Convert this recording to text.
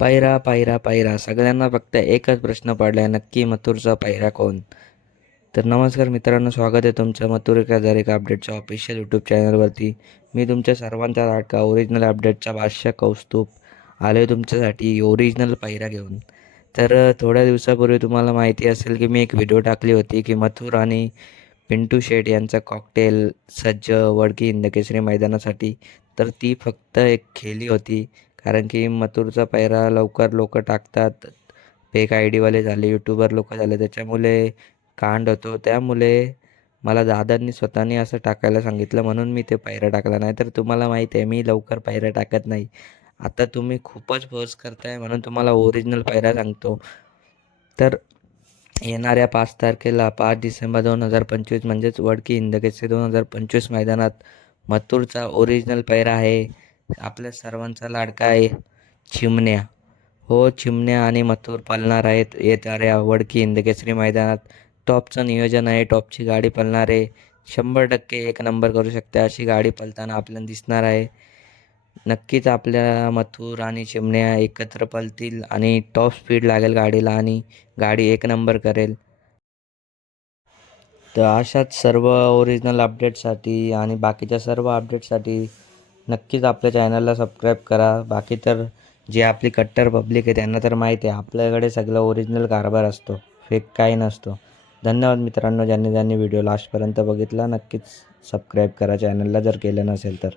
पायरा पायरा पायरा सगळ्यांना फक्त एकच प्रश्न पडलाय, नक्की मथुरचा पायरा कोण? तर नमस्कार मित्रांनो, स्वागत आहे तुमचं मथुर एका अपडेटच्या ऑफिशियल यूट्यूब चॅनलवरती. मी तुमच्या सर्वांचा लाडका ओरिजिनल अपडेटचा बादशाह कौस्तुभ आलो आहे तुमच्यासाठी ओरिजिनल पायरा घेऊन. तर थोड्या दिवसापूर्वी तुम्हाला माहिती असेल की मी एक व्हिडिओ टाकली होती की मथुर आणि पिंटू शेट यांचा कॉकटेल सज्ज वडकी हिंदकेसरी मैदानासाठी. तर ती फक्त एक खेळी होती, कारण की मथुरचा पायरा लवकर लोक टाकतात, फेक आय डीवाले झाले, यूट्यूबर लोक झाले, त्याच्यामुळे कांड होतो. त्यामुळे मला दादांनी स्वतःनी असं टाकायला सांगितलं, म्हणून मी ते पायरा टाकला. नाही तर तुम्हाला माहिती आहे मी लवकर पायरा टाकत नाही. आता तुम्ही खूपच फोर्स करताय म्हणून तुम्हाला ओरिजिनल पायरा सांगतो. तर येणाऱ्या 5 तारखेला 5 डिसेंबर 2025 म्हणजेच वडकी हिंदकेसरी 2025 मैदानात मथुरचा ओरिजिनल पायरा आहे. आपल्या सर्वांचा लाडका आहे चिमण्या. हो, चिमण्या आणि मथुर पळणार आहेत येणाऱ्या वडकी हिंदकेसरी मैदानात. टॉपचं नियोजन आहे, टॉपची गाडी पळणार आहे. 100% एक नंबर करू शकते अशी गाडी पळताना आपल्याला दिसणार आहे. नक्कीच आपल्या मथुर आणि चिमण्या एकत्र पळतील आणि टॉप स्पीड लागेल गाडीला आणि गाडी एक नंबर करेल. तर अशाच सर्व ओरिजिनल अपडेटसाठी आणि बाकीच्या सर्व अपडेटसाठी नक्कीच आपल्या चॅनलला सबस्क्राईब करा. बाकी तर जे आपली कट्टर पब्लिक आहे त्यांना तर माहिती आहे आपल्याकडे सगळं ओरिजिनल कारभार असतो, फेक काही नसतो. धन्यवाद मित्रांनो, ज्यांनी ज्यांनी व्हिडिओ लास्टपर्यंत बघितला. नक्कीच सबस्क्राईब करा चॅनलला जर केलं नसेल तर.